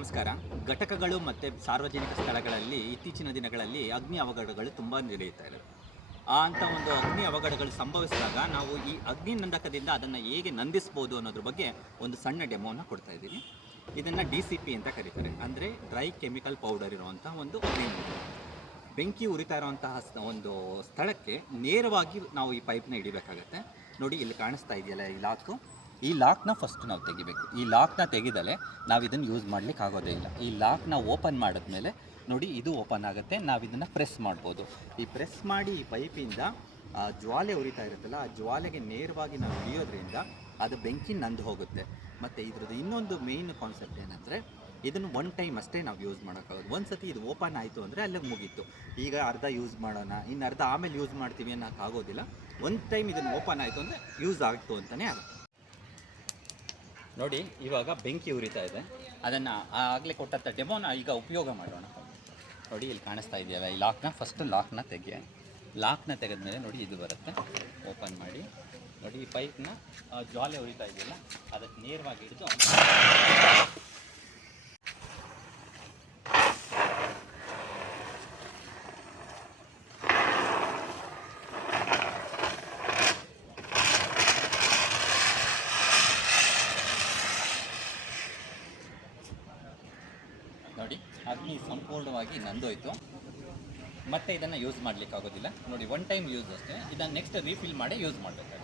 ನಮಸ್ಕಾರ. ಘಟಕಗಳು ಮತ್ತು ಸಾರ್ವಜನಿಕ ಸ್ಥಳಗಳಲ್ಲಿ ಇತ್ತೀಚಿನ ದಿನಗಳಲ್ಲಿ ಅಗ್ನಿ ಅವಘಡಗಳು ತುಂಬ ನಡೆಯುತ್ತಾ ಇದೆ. ಅಂಥ ಒಂದು ಅಗ್ನಿ ಅವಘಡಗಳು ಸಂಭವಿಸಿದಾಗ ನಾವು ಈ ಅಗ್ನಿ ನಂದಕದಿಂದ ಅದನ್ನು ಹೇಗೆ ನಂದಿಸ್ಬೋದು ಅನ್ನೋದ್ರ ಬಗ್ಗೆ ಒಂದು ಸಣ್ಣ ಡೆಮೋನ ಕೊಡ್ತಾ ಇದ್ದೀನಿ. ಇದನ್ನು DCP ಅಂತ ಕರೀತಾರೆ, ಅಂದರೆ ಡ್ರೈ ಕೆಮಿಕಲ್ ಪೌಡರ್ ಇರುವಂಥ ಒಂದು ಅಗ್ನಿ ನಂದಕ. ಬೆಂಕಿ ಉರಿತಾ ಇರುವಂತಹ ಒಂದು ಸ್ಥಳಕ್ಕೆ ನೇರವಾಗಿ ನಾವು ಈ ಪೈಪ್ನ ಹಿಡಿಬೇಕಾಗತ್ತೆ. ನೋಡಿ, ಇಲ್ಲಿ ಕಾಣಿಸ್ತಾ ಇದೆಯಲ್ಲ ಈ ಲಾಕ್ನ ಫಸ್ಟ್ ನಾವು ತೆಗಿಬೇಕು. ಈ ಲಾಕ್ನ ತೆಗೆದಲೆ ನಾವು ಇದನ್ನು ಯೂಸ್ ಮಾಡಲಿಕ್ಕೆ ಆಗೋದೇ ಇಲ್ಲ. ಈ ಲಾಕ್ನ ಓಪನ್ ಮಾಡಿದ್ಮೇಲೆ ನೋಡಿ, ಇದು ಓಪನ್ ಆಗುತ್ತೆ. ನಾವು ಇದನ್ನು ಪ್ರೆಸ್ ಮಾಡ್ಬೋದು. ಈ ಪ್ರೆಸ್ ಮಾಡಿ ಈ ಪೈಪಿಂದ ಜ್ವಾಲೆ ಉರಿತಾ ಇರುತ್ತಲ್ಲ, ಆ ಜ್ವಾಲೆಗೆ ನೇರವಾಗಿ ನಾವು ಹಿಡಿಯೋದ್ರಿಂದ ಅದು ಬೆಂಕಿ ನಂದು ಹೋಗುತ್ತೆ. ಮತ್ತು ಇದ್ರದ್ದು ಇನ್ನೊಂದು ಮೇಯ್ನ್ ಕಾನ್ಸೆಪ್ಟ್ ಏನಂದರೆ, ಇದನ್ನು ಒನ್ ಟೈಮ್ ಅಷ್ಟೇ ನಾವು ಯೂಸ್ ಮಾಡೋಕ್ಕಾಗೋದು. ಒಂದು ಸತಿ ಇದು ಓಪನ್ ಆಯಿತು ಅಂದರೆ ಅಲ್ಲಿಗೆ ಮುಗೀತು. ಈಗ ಅರ್ಧ ಯೂಸ್ ಮಾಡೋಣ, ಇನ್ನು ಅರ್ಧ ಆಮೇಲೆ ಯೂಸ್ ಮಾಡ್ತೀವಿ ಅನ್ನೋಕ್ಕಾಗೋದಿಲ್ಲ. ಒಂದು ಟೈಮ್ ಇದನ್ನು ಓಪನ್ ಆಯಿತು ಅಂದರೆ ಯೂಸ್ ಆಯಿತು ಅಂತಲೇ ಆಗುತ್ತೆ. ನೋಡಿ, ಇವಾಗ ಬೆಂಕಿ ಉರಿತಾ ಇದೆ. ಅದನ್ನು ಆಗಲೇ ಕೊಟ್ಟಂಥ ಡೆಮೋನ ಈಗ ಉಪಯೋಗ ಮಾಡೋಣ. ನೋಡಿ, ಇಲ್ಲಿ ಕಾಣಿಸ್ತಾ ಇದೆಯಲ್ಲ ಈ ಫಸ್ಟು ಲಾಕ್ನ ಲಾಕ್ನ ತೆಗೆದ್ಮೇಲೆ ನೋಡಿ ಇದು ಬರುತ್ತೆ. ಓಪನ್ ಮಾಡಿ ನೋಡಿ, ಈ ಪೈಪ್ನ ಜ್ವಾಲೆ ಉರಿತಾ ಇದೆಯಲ್ಲ ಅದಕ್ಕೆ ನೇರವಾಗಿ ಹಿಡಿದು ನೋಡಿ, ಅಗ್ನಿ ಸಂಪೂರ್ಣವಾಗಿ ನಂದೋಯ್ತು. ಮತ್ತೆ ಇದನ್ನು ಯೂಸ್ ಮಾಡಲಿಕ್ಕಾಗೋದಿಲ್ಲ. ನೋಡಿ, ಒನ್ ಟೈಮ್ ಯೂಸ್ ಅಷ್ಟೇ. ಇದನ್ನು ನೆಕ್ಸ್ಟ್ ರೀಫಿಲ್ ಮಾಡಿ ಯೂಸ್ ಮಾಡಬೇಕು.